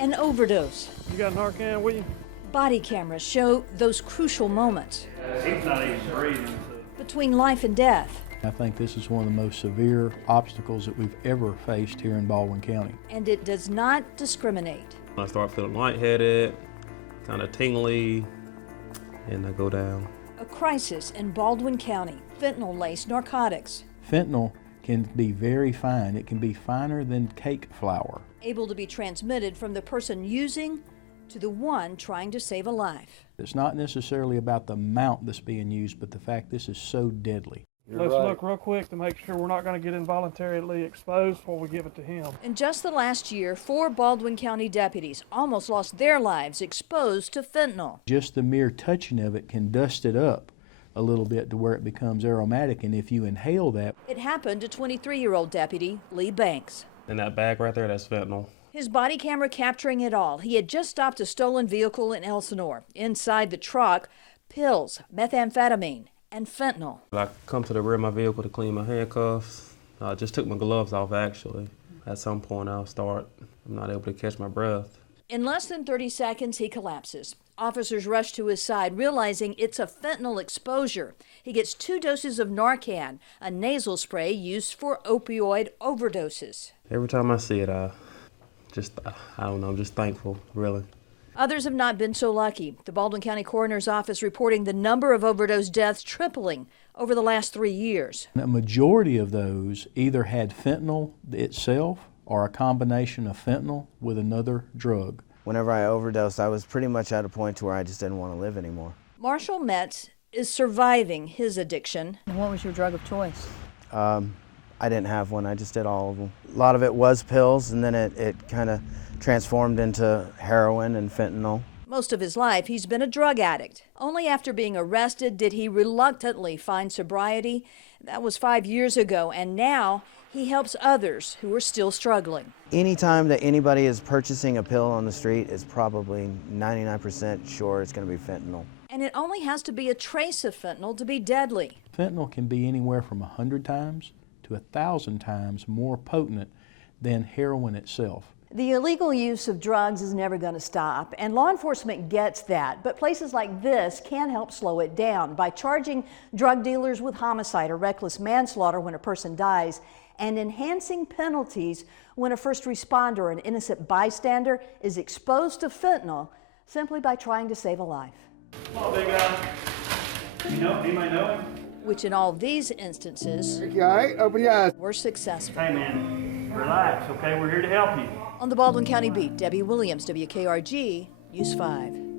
An overdose. You got Narcan with you? Body cameras show those crucial moments He's not even breathing. between life and death. I think this is one of the most severe obstacles that we've ever faced here in Baldwin County. And it does not discriminate. I start feeling lightheaded, kind of tingly, and I go down. A crisis in Baldwin County. Fentanyl-laced narcotics. Fentanyl can be very fine. It can be finer than cake flour. Able to be transmitted from the person using to the one trying to save a life. It's not necessarily about the amount that's being used, but the fact this is so deadly. Let's look real quick to make sure we're not going to get involuntarily exposed before we give it to him. In just the last year, 4 Baldwin County deputies almost lost their lives exposed to fentanyl. Just the mere touching of it can dust it up a little bit to where it becomes aromatic, and if you inhale that. It happened to 23-year-old deputy Lee Banks. In that bag right there, that's fentanyl. His body camera capturing it all. He had just stopped a stolen vehicle in Elsinore. Inside the truck, pills, methamphetamine, and fentanyl. I come to the rear of my vehicle to clean my handcuffs. I just took my gloves off, actually. At some point, I'm not able to catch my breath. In less than 30 seconds, he collapses. Officers rush to his side, realizing it's a fentanyl exposure. He gets 2 doses of Narcan, a nasal spray used for opioid overdoses. Every time I see it, I don't know, I'm just thankful, really. Others have not been so lucky. The Baldwin County Coroner's Office reporting the number of overdose deaths tripling over the last 3 years. A majority of those either had fentanyl itself or a combination of fentanyl with another drug. Whenever I overdosed, I was pretty much at a point to where I just didn't want to live anymore. Marshall Metz is surviving his addiction. And what was your drug of choice? I didn't have one, I just did all of them. A lot of it was pills, and then it kind of transformed into heroin and fentanyl. Most of his life, he's been a drug addict. Only after being arrested did he reluctantly find sobriety. That was 5 years ago, and now he helps others who are still struggling. Anytime that anybody is purchasing a pill on the street, it's probably 99% sure it's going to be fentanyl. And it only has to be a trace of fentanyl to be deadly. Fentanyl can be anywhere from 100 times to 1,000 times more potent than heroin itself. The illegal use of drugs is never going to stop, and law enforcement gets that, but places like this can help slow it down by charging drug dealers with homicide or reckless manslaughter when a person dies, and enhancing penalties when a first responder or an innocent bystander is exposed to fentanyl simply by trying to save a life. Come on, big guy. Anybody know him? Which in all these instances You all right? Open your eyes. were successful. Hey, man, relax, okay? We're here to help you. On the Baldwin County Beat, Debbie Williams, WKRG, News 5.